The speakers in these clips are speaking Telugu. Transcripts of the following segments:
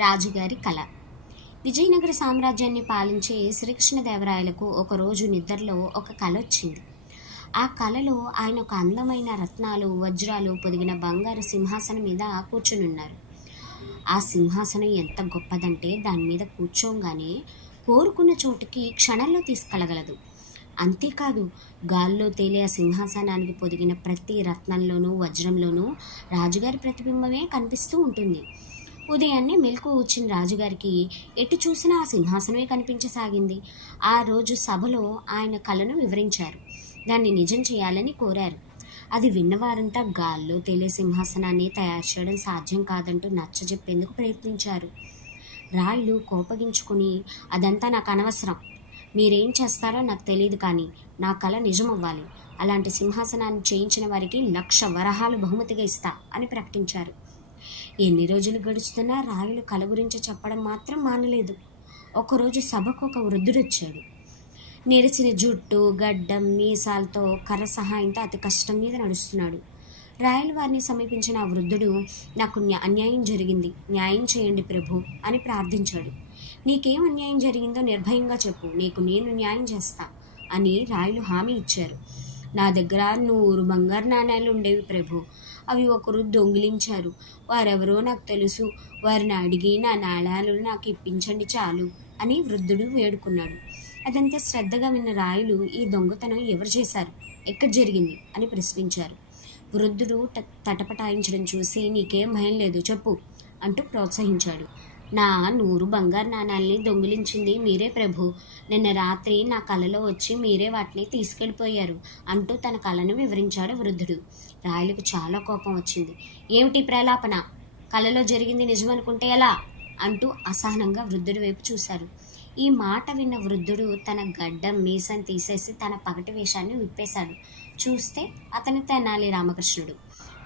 రాజుగారి కళ. విజయనగర సామ్రాజ్యాన్ని పాలించే శ్రీకృష్ణదేవరాయలకు ఒకరోజు నిద్రలో ఒక కళ వచ్చింది. ఆ కళలో ఆయన ఒక అందమైన రత్నాలు, వజ్రాలు పొదిగిన బంగారు సింహాసనం మీద కూర్చునున్నారు. ఆ సింహాసనం ఎంత గొప్పదంటే దాని మీద కూర్చోగానే కోరుకున్న చోటుకి క్షణంలో తీసుకెళ్ళగలదు. అంతేకాదు, గాల్లో తేలే ఆ సింహాసనానికి పొదిగిన ప్రతి రత్నంలోనూ, వజ్రంలోనూ రాజుగారి ప్రతిబింబమే కనిపిస్తూ ఉంటుంది. ఉదయాన్నే మెలకు వచ్చిన రాజుగారికి ఎటు చూసినా ఆ సింహాసనమే కనిపించసాగింది. ఆ రోజు సభలో ఆయన కళను వివరించారు. దాన్ని నిజం చేయాలని కోరారు. అది విన్నవారంతా గాల్లో తేలే సింహాసనాన్ని తయారు చేయడం సాధ్యం కాదంటూ నచ్చజెప్పేందుకు ప్రయత్నించారు. రాయులు కోపగించుకుని, అదంతా నాకు అనవసరం, మీరేం చేస్తారో నాకు తెలియదు, కానీ నా కళ నిజమవ్వాలి. అలాంటి సింహాసనాన్ని చేయించిన వారికి 1,00,000 వరహాలు బహుమతిగా ఇస్తా అని ప్రకటించారు. ఎన్ని రోజులు గడుస్తున్నా రాయులు కళ గురించి చెప్పడం మాత్రం మానలేదు. ఒకరోజు సభకు ఒక వృద్ధుడొచ్చాడు. నెరిసిన జుట్టు, గడ్డం, మీసాలతో కర్ర సహాయంతో అతి కష్టం మీద నడుస్తున్నాడు. రాయల వారిని సమీపించిన ఆ వృద్ధుడు, నాకు అన్యాయం జరిగింది, న్యాయం చేయండి ప్రభు అని ప్రార్థించాడు. నీకేం అన్యాయం జరిగిందో నిర్భయంగా చెప్పు, నీకు నేను న్యాయం చేస్తా అని రాయలు హామీ ఇచ్చారు. నా దగ్గర 100 బంగారు నాణేలు ఉండేవి ప్రభు, అవి ఒకరు దొంగిలించారు. వారెవరో నాకు తెలుసు, వారిని అడిగి నా నాణేలు నాకు ఇప్పించండి చాలు అని వృద్ధుడు వేడుకున్నాడు. అదంతా శ్రద్ధగా విన్న రాయులు, ఈ దొంగతనం ఎవరు చేశారు, ఎక్కడ జరిగింది అని ప్రశ్నించారు. వృద్ధుడు తటపటాయించడం చూసి, నీకేం భయం లేదు, చెప్పు అంటూ ప్రోత్సహించాడు. నా 100 బంగారు నాణాల్ని దొంగిలించింది మీరే ప్రభు. నిన్న రాత్రి నా కలలో వచ్చి మీరే వాటిని తీసుకెళ్ళిపోయారు అంటూ తన కళను వివరించాడు వృద్ధుడు. రాయలకు చాలా కోపం వచ్చింది. ఏమిటి ప్రలాపన, కలలో జరిగింది నిజమనుకుంటే ఎలా అంటూ అసహనంగా వృద్ధుడి వైపు చూశారు. ఈ మాట విన్న వృద్ధుడు తన గడ్డం, మీసం తీసేసి తన పగటి వేషాన్ని విప్పేశాడు. చూస్తే అతని తెనాలి రామకృష్ణుడు.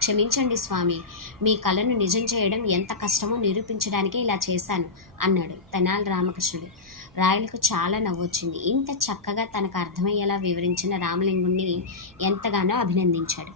క్షమించండి స్వామి, మీ కళను నిజం చేయడం ఎంత కష్టమో నిరూపించడానికే ఇలా చేశాను అన్నాడు తెనాలి రామకృష్ణుడు. రాయలకు చాలా నవ్వొచ్చింది. ఇంత చక్కగా తనకు అర్థమయ్యేలా వివరించిన రామలింగుణ్ణి ఎంతగానో అభినందించాడు.